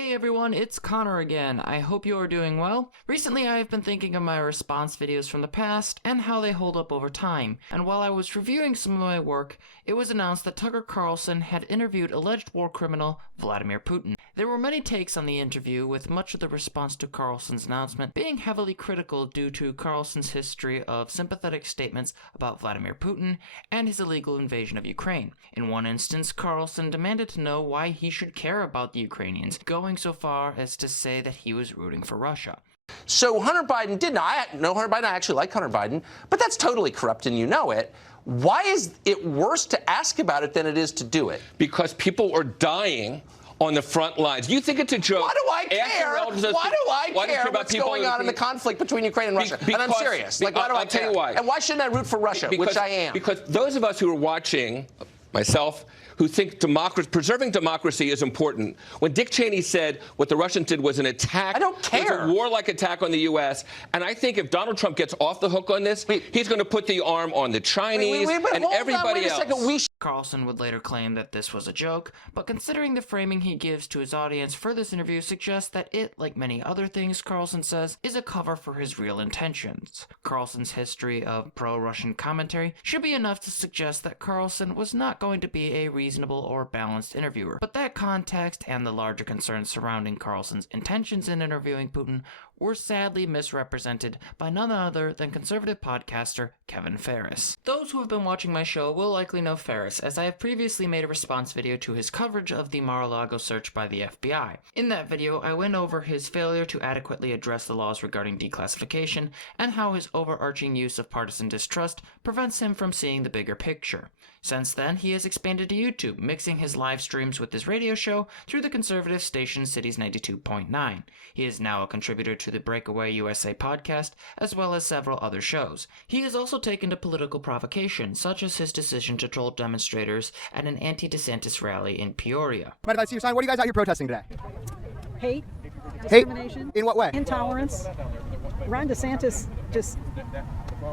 Hey everyone, it's Connor again. I hope you are doing well. Recently I have been thinking of my response videos from the past and how they hold up over time. And while I was reviewing some of my work, it was announced that Tucker Carlson had interviewed alleged war criminal Vladimir Putin. There were many takes on the interview, with much of the response to Carlson's announcement being heavily critical due to Carlson's history of sympathetic statements about Vladimir Putin and his illegal invasion of Ukraine. In one instance, Carlson demanded to know why he should care about the Ukrainians, going so far as to say that he was rooting for Russia. So Hunter Biden did not. I know Hunter Biden. I actually like Hunter Biden, but that's totally corrupt, and you know it. Why is it worse to ask about it than it is to do it? Because people are dying on the front lines. You think it's a joke? Why do I care? Why do I care what's going on in the conflict between Ukraine and Russia? And I'm serious. Like, why do I care? I'll tell you why. And why shouldn't I root for Russia, which I am? Because those of us who are watching, myself, who think preserving democracy is important. When Dick Cheney said what the Russians did was an attack, I don't care. It was a warlike attack on the U.S., and I think if Donald Trump gets off the hook on this, he's going to put the arm on the Chinese and everybody else. Carlson would later claim that this was a joke, but considering the framing he gives to his audience for this interview suggests that it, like many other things Carlson says, is a cover for his real intentions. Carlson's history of pro-Russian commentary should be enough to suggest that Carlson was not going to be a reasonable or balanced interviewer, but that context and the larger concerns surrounding Carlson's intentions in interviewing Putin were sadly misrepresented by none other than conservative podcaster Kevin Phares. Those who have been watching my show will likely know Phares, as I have previously made a response video to his coverage of the Mar-a-Lago search by the FBI. In that video, I went over his failure to adequately address the laws regarding declassification and how his overarching use of partisan distrust prevents him from seeing the bigger picture. Since then, he has expanded to YouTube, mixing his live streams with his radio show through the conservative station Cities 92.9. He is now a contributor to the Breakaway USA podcast, as well as several other shows. He has also taken to political provocation, such as his decision to troll demonstrators at an anti-DeSantis rally in Peoria. Mind if I see your sign? What are you guys out here protesting today? Hate, discrimination. In what way? Intolerance. Ron DeSantis just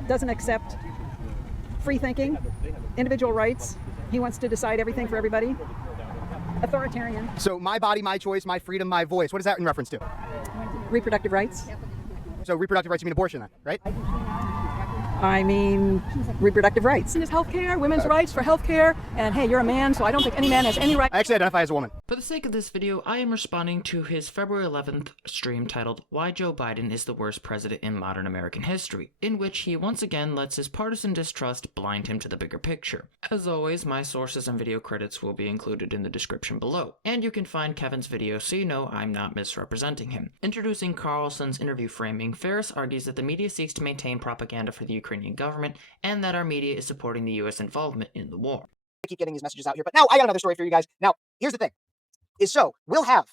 doesn't accept free thinking, individual rights. He wants to decide everything for everybody. Authoritarian. So my body, my choice, my freedom, my voice. What is that in reference to? Reproductive rights. So reproductive rights, you mean abortion then, right? I mean, reproductive rights. It's healthcare, women's rights for healthcare, and hey, you're a man, so I don't think any man has any right. I actually identify as a woman. For the sake of this video, I am responding to his February 11th stream titled Why Joe Biden is the Worst President in Modern American History, in which he once again lets his partisan distrust blind him to the bigger picture. As always, my sources and video credits will be included in the description below, and you can find Kevin's video so you know I'm not misrepresenting him. Introducing Carlson's interview framing, Phares argues that the media seeks to maintain propaganda for the Ukrainian government, and that our media is supporting the U.S. involvement in the war. I keep getting these messages out here, but now I got another story for you guys. Now, here's the thing, we'll have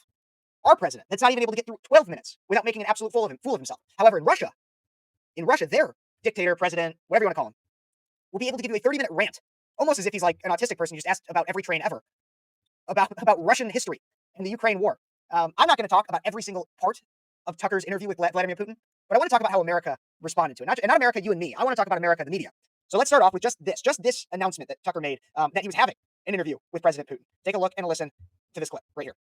our president that's not even able to get through 12 minutes without making an absolute fool of himself. However, in Russia, their dictator, president, whatever you want to call him, will be able to give you a 30-minute rant, almost as if he's like an autistic person who just asked about every train ever, about Russian history and the Ukraine war. I'm not going to talk about every single part of Tucker's interview with Vladimir Putin, but I want to talk about how America responded to it. Not America, you and me. I want to talk about America, the media. So let's start off with just this announcement that Tucker made, that he was having an interview with President Putin. Take a look and listen to this clip right here.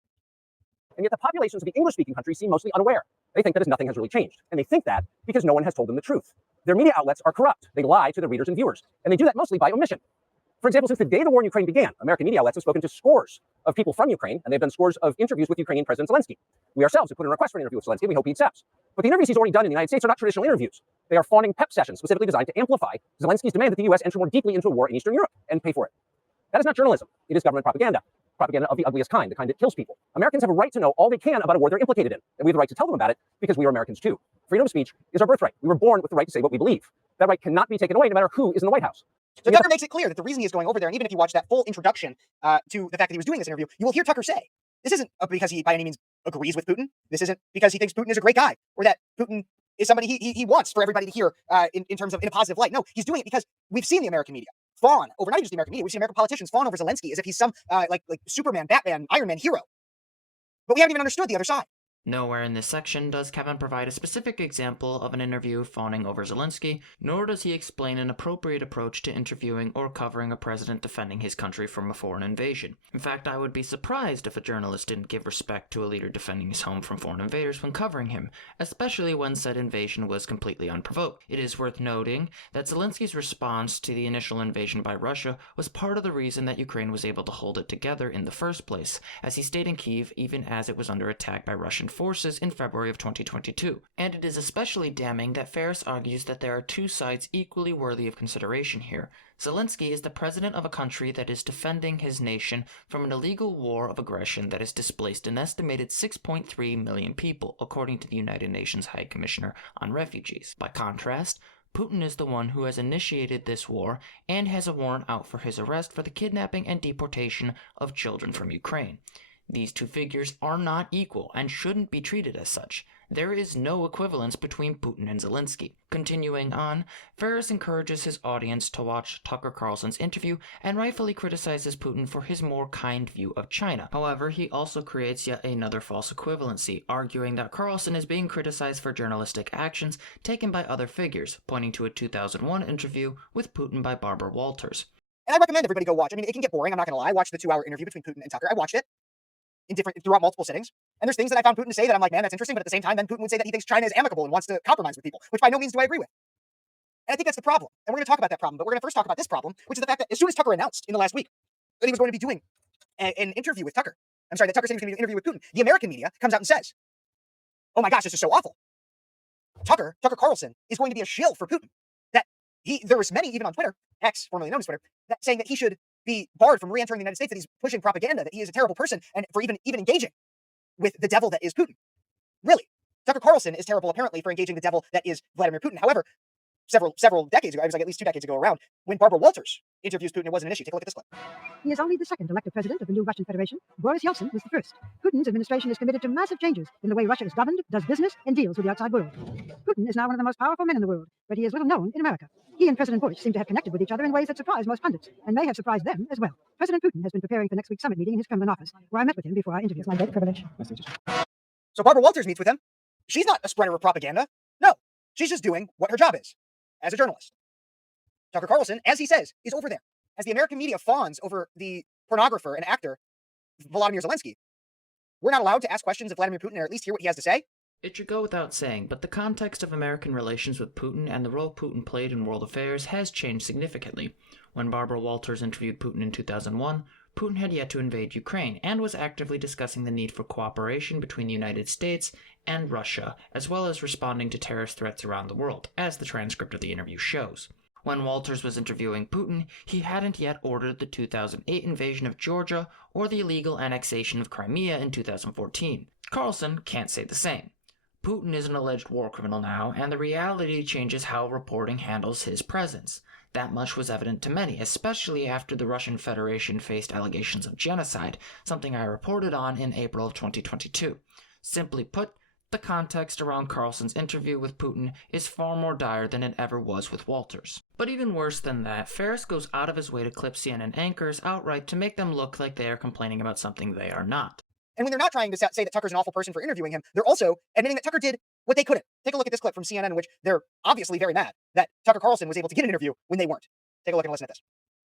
And yet the populations of the English-speaking countries seem mostly unaware. They think that nothing has really changed. And they think that because no one has told them the truth. Their media outlets are corrupt. They lie to their readers and viewers. And they do that mostly by omission. For example, since the day the war in Ukraine began, American media outlets have spoken to scores of people from Ukraine, and they've done scores of interviews with Ukrainian President Zelensky. We ourselves have put in a request for an interview with Zelensky, and we hope he accepts. But the interviews he's already done in the United States are not traditional interviews. They are fawning pep sessions specifically designed to amplify Zelensky's demand that the U.S. enter more deeply into a war in Eastern Europe and pay for it. That is not journalism. It is government propaganda. Propaganda of the ugliest kind, the kind that kills people. Americans have a right to know all they can about a war they're implicated in, and we have the right to tell them about it because we are Americans too. Freedom of speech is our birthright. We were born with the right to say what we believe. That right cannot be taken away no matter who is in the White House. So Tucker makes it clear that the reason he is going over there, and even if you watch that full introduction to the fact that he was doing this interview, you will hear Tucker say, this isn't because he by any means agrees with Putin. This isn't because he thinks Putin is a great guy, or that Putin is somebody he wants for everybody to hear in terms of in a positive light. No, he's doing it because we've seen the American media fawn over, not even just the American media, we've seen American politicians fawn over Zelensky as if he's some like Superman, Batman, Iron Man hero. But we haven't even understood the other side. Nowhere in this section does Kevin provide a specific example of an interview fawning over Zelensky, nor does he explain an appropriate approach to interviewing or covering a president defending his country from a foreign invasion. In fact, I would be surprised if a journalist didn't give respect to a leader defending his home from foreign invaders when covering him, especially when said invasion was completely unprovoked. It is worth noting that Zelensky's response to the initial invasion by Russia was part of the reason that Ukraine was able to hold it together in the first place, as he stayed in Kyiv even as it was under attack by Russian forces in February of 2022. And it is especially damning that Phares argues that there are two sides equally worthy of consideration here. Zelensky is the president of a country that is defending his nation from an illegal war of aggression that has displaced an estimated 6.3 million people, according to the United Nations High Commissioner on Refugees. By contrast, Putin is the one who has initiated this war and has a warrant out for his arrest for the kidnapping and deportation of children from Ukraine. These two figures are not equal and shouldn't be treated as such. There is no equivalence between Putin and Zelensky. Continuing on, Phares encourages his audience to watch Tucker Carlson's interview and rightfully criticizes Putin for his more kind view of China. However, he also creates yet another false equivalency, arguing that Carlson is being criticized for journalistic actions taken by other figures, pointing to a 2001 interview with Putin by Barbara Walters. And I recommend everybody go watch. I mean, it can get boring, I'm not going to lie. I watched the 2-hour interview between Putin and Tucker. I watched it throughout multiple sittings. And there's things that I found Putin to say that I'm like, man, that's interesting. But at the same time, then Putin would say that he thinks China is amicable and wants to compromise with people, which by no means do I agree with. And I think that's the problem. And we're going to talk about that problem. But we're going to first talk about this problem, which is the fact that as soon as Tucker announced in the last week that he was going to be doing an interview with Tucker, that Tucker said he was going to do an interview with Putin, the American media comes out and says, oh my gosh, this is so awful. Tucker Carlson is going to be a shill for Putin. That there was many, even on Twitter, X, formerly known as Twitter, that saying that he should be barred from re-entering the United States, that he's pushing propaganda, that he is a terrible person, and for even engaging with the devil that is Putin. Really, Tucker Carlson is terrible apparently for engaging the devil that is Vladimir Putin. However, several decades ago, it was like at least 2 decades ago around, when Barbara Walters interviews Putin, it wasn't an issue. Take a look at this clip. He is only the second elected president of the new Russian Federation. Boris Yeltsin was the first. Putin's administration is committed to massive changes in the way Russia is governed, does business, and deals with the outside world. Putin is now one of the most powerful men in the world, but he is little known in America. He and President Bush seem to have connected with each other in ways that surprise most pundits, and may have surprised them as well. President Putin has been preparing for next week's summit meeting in his Kremlin office, where I met with him before our interview. It's my great privilege. So Barbara Walters meets with him. She's not a spreader of propaganda. No, she's just doing what her job is as a journalist. Tucker Carlson, as he says, is over there. As the American media fawns over the pornographer and actor Vladimir Zelensky, we're not allowed to ask questions of Vladimir Putin or at least hear what he has to say. It should go without saying, but the context of American relations with Putin and the role Putin played in world affairs has changed significantly. When Barbara Walters interviewed Putin in 2001, Putin had yet to invade Ukraine and was actively discussing the need for cooperation between the United States and Russia, as well as responding to terrorist threats around the world, as the transcript of the interview shows. When Walters was interviewing Putin, he hadn't yet ordered the 2008 invasion of Georgia or the illegal annexation of Crimea in 2014. Carlson can't say the same. Putin is an alleged war criminal now, and the reality changes how reporting handles his presence. That much was evident to many, especially after the Russian Federation faced allegations of genocide, something I reported on in April of 2022. Simply put, the context around Carlson's interview with Putin is far more dire than it ever was with Walters. But even worse than that, Phares goes out of his way to clip CNN anchors outright to make them look like they are complaining about something they are not. And when they're not trying to say that Tucker's an awful person for interviewing him, they're also admitting that Tucker did what they couldn't. Take a look at this clip from CNN in which they're obviously very mad that Tucker Carlson was able to get an interview when they weren't. Take a look and listen to this.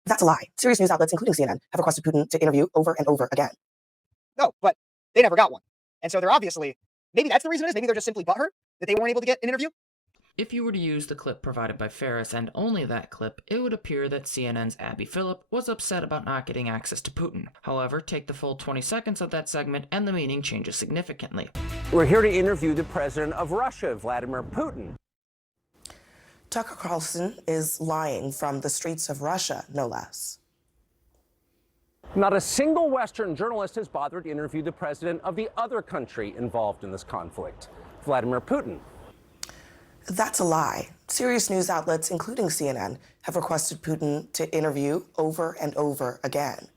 That's a lie. Serious news outlets, including CNN, have requested Putin to interview over and over again. No, but they never got one. And so they're obviously, maybe that's the reason it is, maybe they're just simply butthurt that they weren't able to get an interview. If you were to use the clip provided by Phares and only that clip, it would appear that CNN's Abby Phillip was upset about not getting access to Putin. However, take the full 20 seconds of that segment and the meaning changes significantly. We're here to interview the president of Russia, Vladimir Putin. Tucker Carlson is lying from the streets of Russia, no less. Not a single Western journalist has bothered to interview the president of the other country involved in this conflict, Vladimir Putin. That's a lie. Serious news outlets, including CNN, have requested Putin to interview over and over again.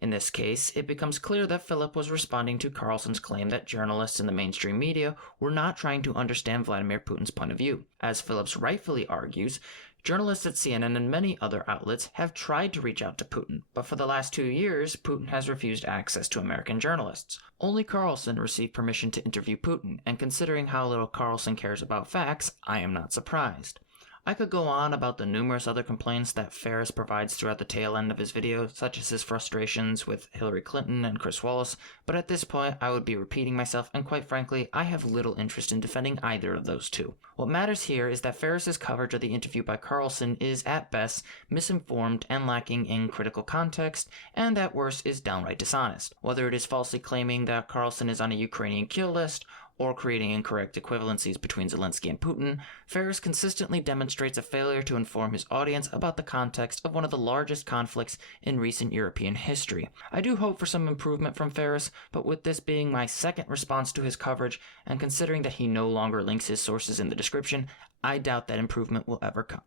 In this case, it becomes clear that Phillip was responding to Carlson's claim that journalists in the mainstream media were not trying to understand Vladimir Putin's point of view. As Phillips rightfully argues, Journalists at CNN and many other outlets have tried to reach out to Putin, but for the last 2 years, Putin has refused access to American journalists. Only Carlson received permission to interview Putin, and considering how little Carlson cares about facts, I am not surprised. I could go on about the numerous other complaints that Phares provides throughout the tail end of his video, such as his frustrations with Hillary Clinton and Chris Wallace, but at this point I would be repeating myself, and quite frankly, I have little interest in defending either of those two. What matters here is that Phares' coverage of the interview by Carlson is, at best, misinformed and lacking in critical context, and at worst is downright dishonest. Whether it is falsely claiming that Carlson is on a Ukrainian kill list, or creating incorrect equivalencies between Zelensky and Putin, Phares consistently demonstrates a failure to inform his audience about the context of one of the largest conflicts in recent European history. I do hope for some improvement from Phares, but with this being my second response to his coverage, and considering that he no longer links his sources in the description, I doubt that improvement will ever come.